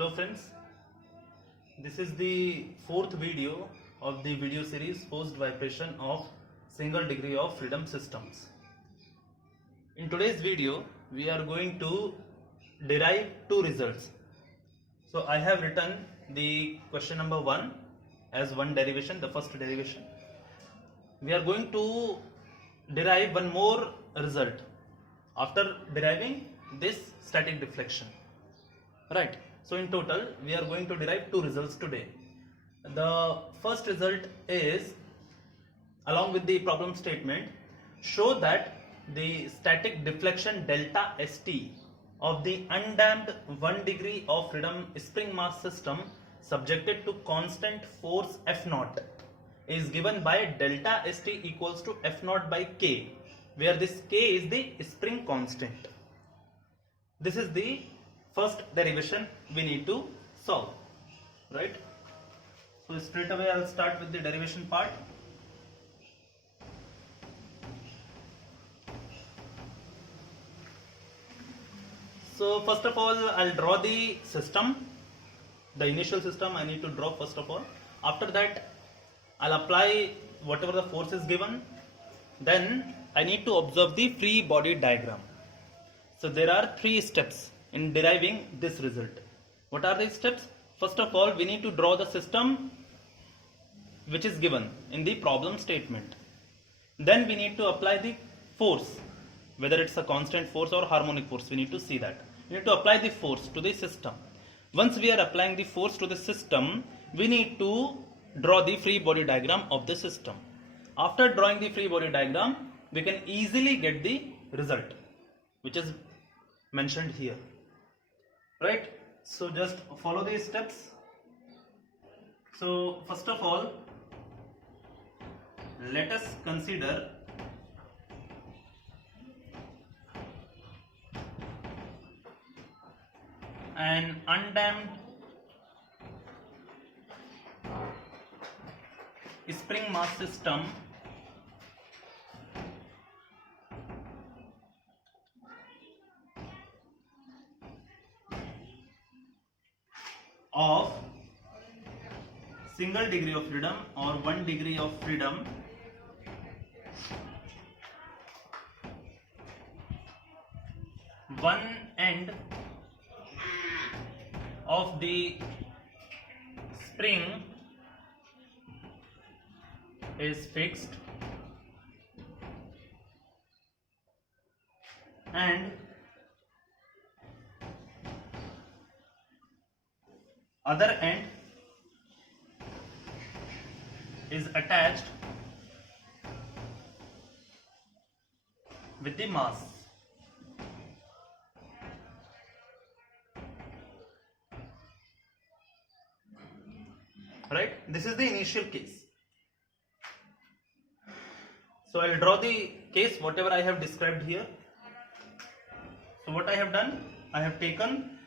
Hello friends, this is the fourth video of the video series post vibration of single degree of freedom systems. In today's video we are going to derive two results. So I have written the question number 1 as one derivation, the first derivation. We are going to derive one more result after deriving this static deflection. Right, so in total we are going to derive two results today. The first result is, along with the problem statement, show that the static deflection delta St of the undamped 1 degree of freedom spring mass system subjected to constant force F0 is given by delta St equals to F0 by K, where this K is the spring constant. This is the first derivation we need to solve, right? So straight away I'll start with the derivation part. So first of all I'll draw the system, the initial system I need to draw first of all. After that I'll apply whatever the force is given. Then I need to observe the free body diagram. So there are 3 steps in deriving this result. What are these steps? First of all, we need to draw the system which is given in the problem statement. Then we need to apply the force, whether it's a constant force or harmonic force, we need to see that. We need to apply the force to the system. Once we are applying the force to the system, we need to draw the free body diagram of the system. After drawing the free body diagram, we can easily get the result which is mentioned here. Right, so just follow these steps. So first of all, let us consider an undamped spring mass system of single degree of freedom or 1 degree of freedom one end of the spring is fixed and other end is attached with the mass. Right, this is the initial case. So I will draw the case whatever I have described here. So what I have done, I have taken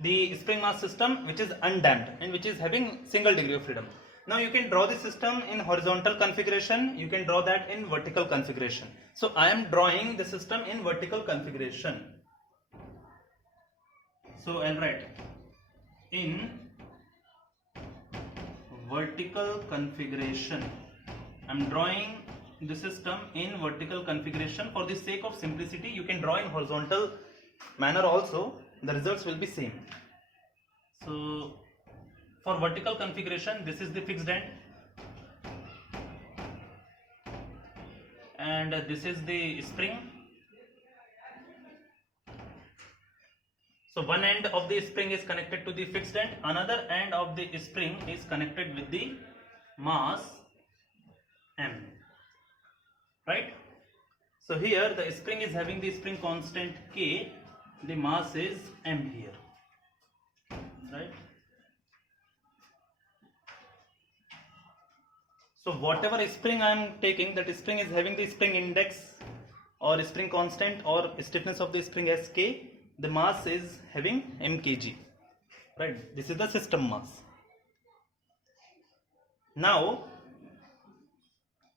the spring mass system which is undamped and which is having single degree of freedom. Now you can draw the system in horizontal configuration, you can draw that in vertical configuration. So I am drawing the system in vertical configuration. So I'll write in vertical configuration. I'm drawing the system in vertical configuration. For the sake of simplicity, you can draw in horizontal manner also, the results will be same. So for vertical configuration, this is the fixed end and this is the spring. So one end of the spring is connected to the fixed end, another end of the spring is connected with the mass m. Right? So here the spring is having the spring constant K, the mass is m here. Right? So whatever spring I am taking, that spring is having the spring index or spring constant or stiffness of the spring as K, the mass is having mkg. Right, this is the system mass. Now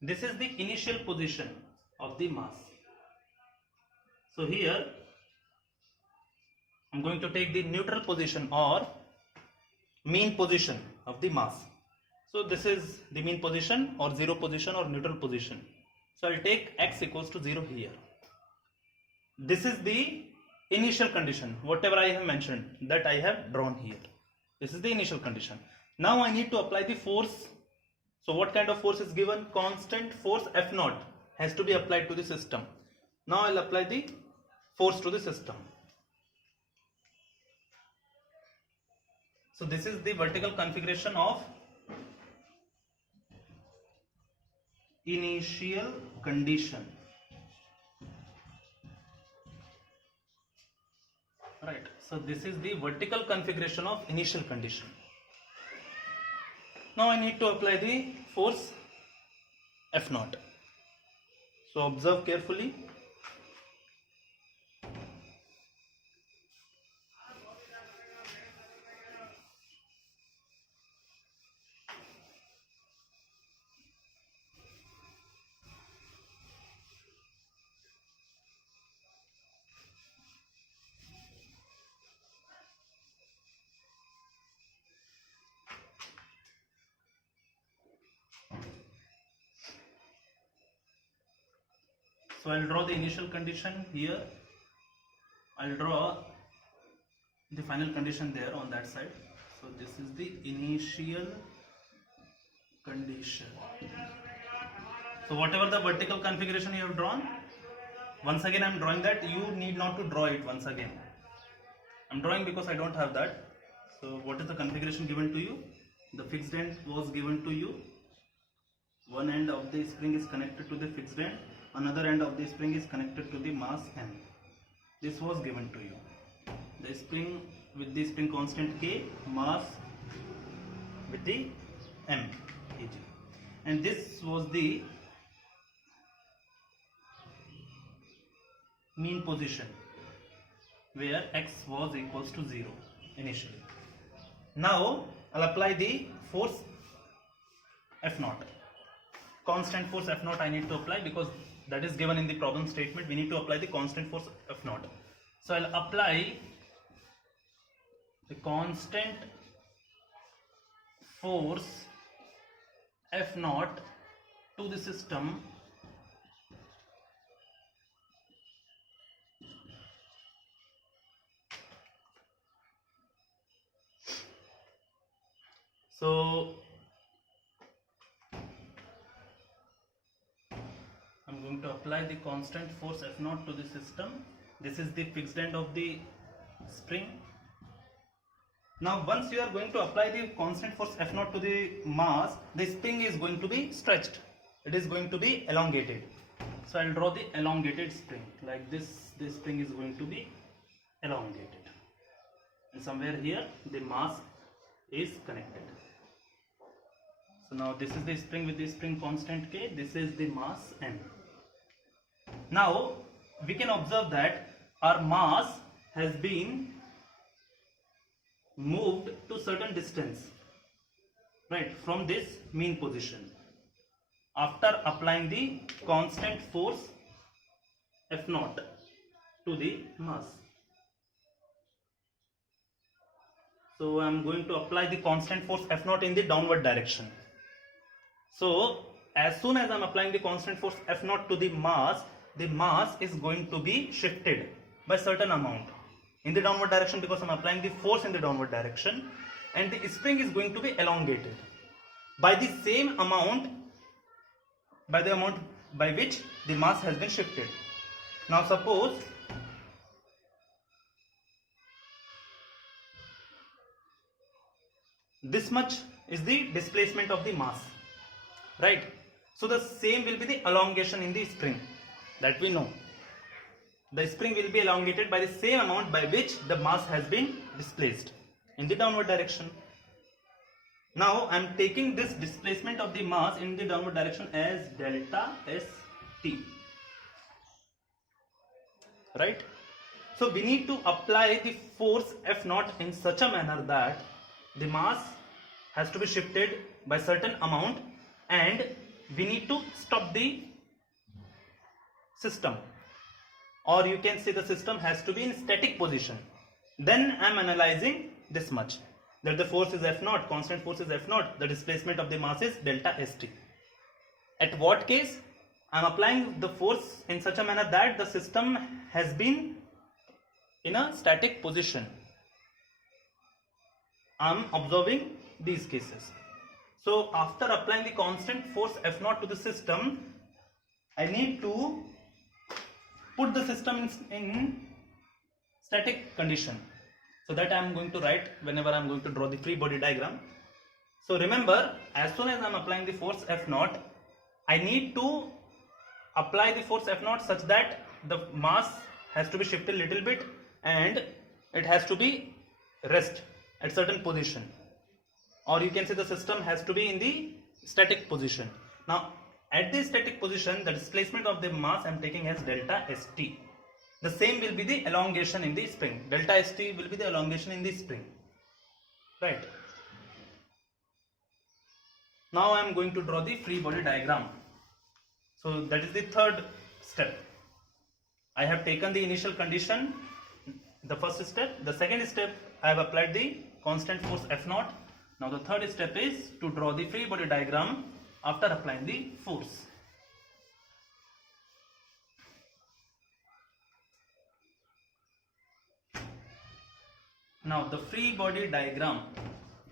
this is the initial position of the mass. So here I'm going to take the neutral position or mean position of the mass. So this is the mean position or zero position or neutral position. So I'll take x equals to 0 here. This is the initial condition, whatever I have mentioned, that I have drawn here. This is the initial condition. Now I need to apply the force. So what kind of force is given? Constant force F0 has to be applied to the system. Now I'll apply the force to the system. So this is the vertical configuration of initial condition. Right. So this is the vertical configuration of initial condition. Now I need to apply the force F0. So observe carefully. So I'll draw the initial condition here. I'll draw the final condition there on that side. So this is the initial condition. So whatever the vertical configuration you have drawn, once again I'm drawing that. You need not to draw it once again. I'm drawing because I don't have that. So what is the configuration given to you? The fixed end was given to you. One end of the spring is connected to the fixed end. Another end of the spring is connected to the mass m. This was given to you. The spring with the spring constant k, mass with the m kg. And this was the mean position where x was equals to 0 initially. Now I'll apply the force F0. Constant force F0 I need to apply because that is given in the problem statement. We need to apply the constant force F0. So I'll apply the constant force F0 to the system so I'm going to apply the constant force F0 to the system. This is the fixed end of the spring. Now once you are going to apply the constant force F0 to the mass, the spring is going to be stretched. It is going to be elongated. So I will draw the elongated spring like this. This spring is going to be elongated. And somewhere here the mass is connected. So now this is the spring with the spring constant K. This is the mass M. Now we can observe that our mass has been moved to certain distance, right, from this mean position after applying the constant force F0 to the mass. So I am going to apply the constant force F0 in the downward direction. So as soon as I am applying the constant force F0 to the mass is going to be shifted by certain amount in the downward direction because I am applying the force in the downward direction, and the spring is going to be elongated by the same amount, by the amount by which the mass has been shifted. Now suppose this much is the displacement of the mass, right? So the same will be the elongation in the spring, that we know. The spring will be elongated by the same amount by which the mass has been displaced in the downward direction. Now I am taking this displacement of the mass in the downward direction as delta ST, right? So we need to apply the force F0 in such a manner that the mass has to be shifted by certain amount, and we need to stop the system, or you can say the system has to be in static position. Then I am analyzing this much. that the force is F naught, constant force is F naught, the displacement of the mass is delta St. At what case? I am applying the force in such a manner that the system has been in a static position. I am observing these cases. So after applying the constant force F naught to the system, I need to put the system in static condition. So that I am going to write whenever I am going to draw the free body diagram. So remember, as soon as I am applying the force F naught, I need to apply the force F naught such that the mass has to be shifted a little bit and it has to be rest at certain position, or you can say the system has to be in the static position. Now at the static position, the displacement of the mass I am taking as delta St. The same will be the elongation in the spring. Delta St will be the elongation in the spring, right? Now I am going to draw the free body diagram. So that is the third step. I have taken the initial condition, the first step. The second step, I have applied the constant force F naught. Now the third step is to draw the free body diagram after applying the force. Now the free body diagram,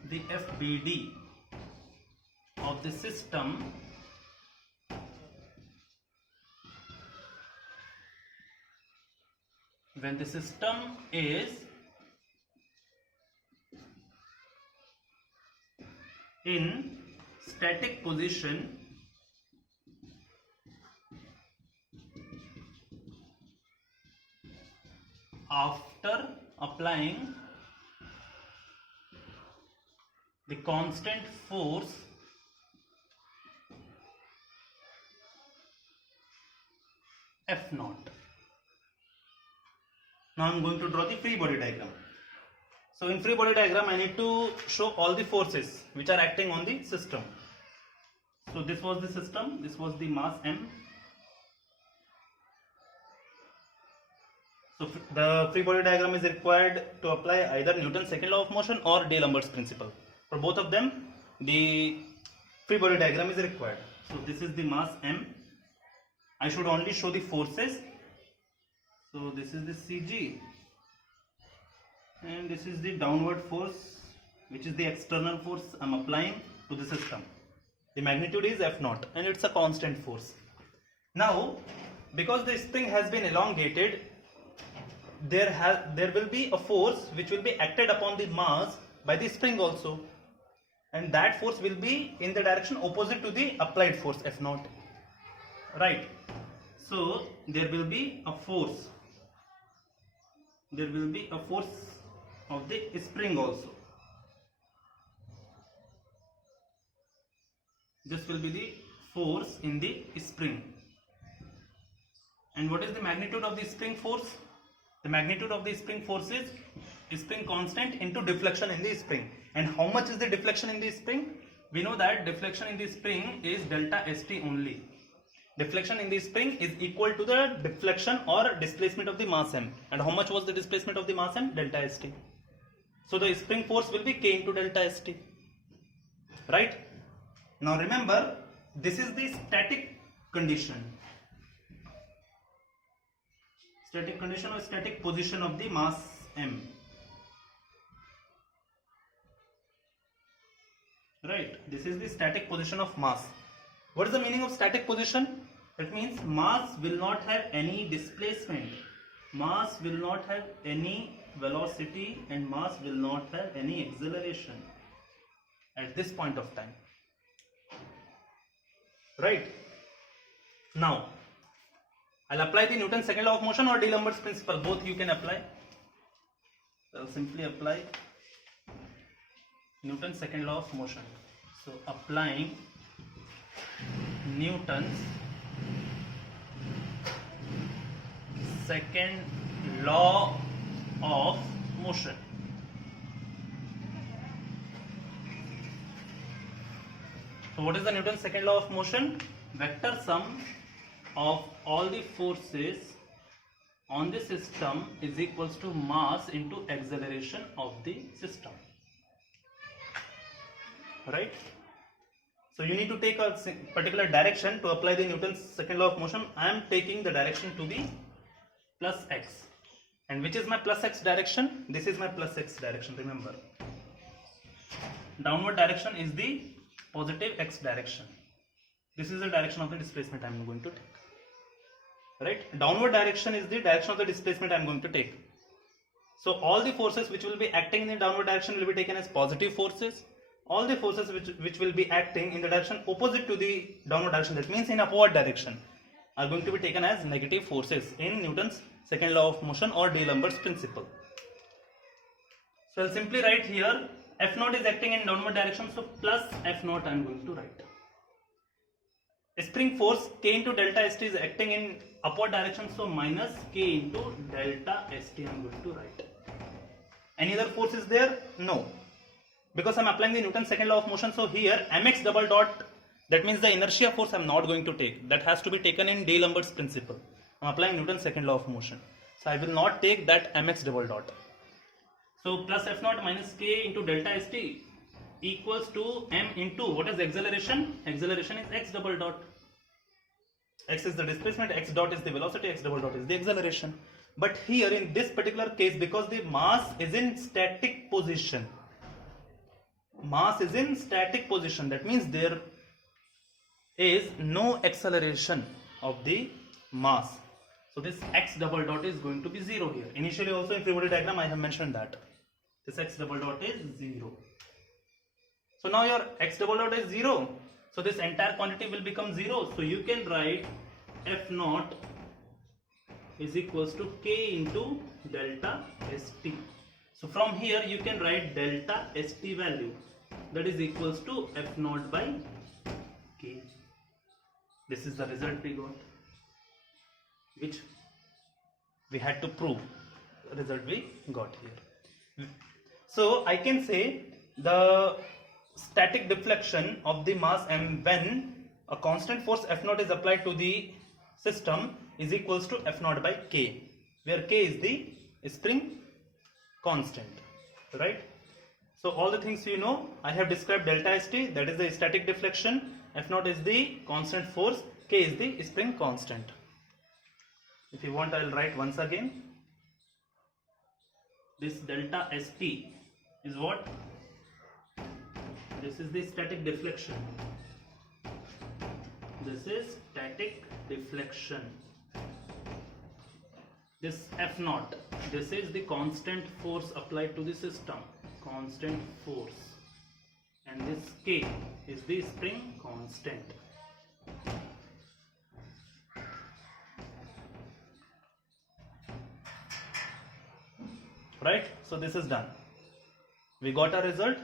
the FBD of the system when the system is in static position after applying the constant force F naught. Now I am going to draw the free body diagram. So in free body diagram, I need to show all the forces which are acting on the system. So this was the system, this was the mass M. So the free body diagram is required to apply either Newton's second law of motion or D'Alembert's principle. For both of them, the free body diagram is required. So this is the mass M. I should only show the forces. So this is the CG and this is the downward force, which is the external force I am applying to the system. The magnitude is F naught and it's a constant force. Now because the spring has been elongated, there will be a force which will be acted upon the mass by the spring also, and that force will be in the direction opposite to the applied force F naught, right? So there will be a force, of the spring also. This will be the force in the spring. And what is the magnitude of the spring force? The magnitude of the spring force is spring constant into deflection in the spring. And how much is the deflection in the spring? We know that deflection in the spring is delta St only. Deflection in the spring is equal to the deflection or displacement of the mass M. And how much was the displacement of the mass M? Delta St. So the spring force will be K into delta St. Right? Now remember, this is the static condition. Static condition or static position of the mass M. Right? This is the static position of mass. What is the meaning of static position? That means mass will not have any displacement, mass will not have any velocity, and mass will not have any acceleration at this point of time. Right? Now, I'll apply the Newton's second law of motion or D'Alembert's principle. Both you can apply. I'll simply apply Newton's second law of motion. So, applying Newton's second law of motion. So what is the Newton's second law of motion? Vector sum of all the forces on the system is equals to mass into acceleration of the system. right? So you need to take a particular direction to apply the Newton's second law of motion. I am taking the direction to be plus x. And which is my plus x direction? This is my plus x direction, remember. Downward direction is the positive x direction. This is the direction of the displacement I am going to take. Right? Downward direction is the direction of the displacement I am going to take. So all the forces which will be acting in the downward direction will be taken as positive forces. All the forces which will be acting in the direction opposite to the downward direction, that means in upward direction, are going to be taken as negative forces in Newton's second law of motion or D'Alembert's principle. So I'll simply write here F naught is acting in downward direction, so plus F naught I am going to write. Spring force K into delta St is acting in upward direction, so minus K into delta St I am going to write. Any other force is there? No. Because I am applying the Newton's second law of motion, so here mx double dot, that means the inertia force I am not going to take. That has to be taken in D'Alembert's principle. I am applying Newton's second law of motion. So I will not take that mx double dot. So plus F naught minus K into delta St equals to m into, what is the acceleration? Acceleration is x double dot. X is the displacement, x dot is the velocity, x double dot is the acceleration. But here in this particular case, because the mass is in static position, that means there is no acceleration of the mass. So this x double dot is going to be 0 here. Initially also in free body diagram I have mentioned that this x double dot is 0. So now your x double dot is 0. So this entire quantity will become 0. So you can write F naught is equals to K into delta St. So from here you can write delta St value, that is equals to F naught by K. This is the result we got, which we had to prove. The result we got here. So I can say the static deflection of the mass m when a constant force F naught is applied to the system is equals to F naught by K, where K is the spring constant, right? So all the things you know, I have described delta St, that is the static deflection, F naught is the constant force, K is the spring constant. If you want, I will write once again. This delta St is what? This is the static deflection. This is static deflection. This F naught, this is the constant force applied to the system, constant force, and this K is the spring constant. Right? So this is done. We got a result.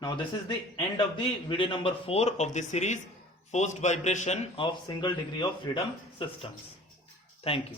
Now this is the end of the video number 4 of the series Forced Vibration of Single Degree of Freedom Systems. Thank you.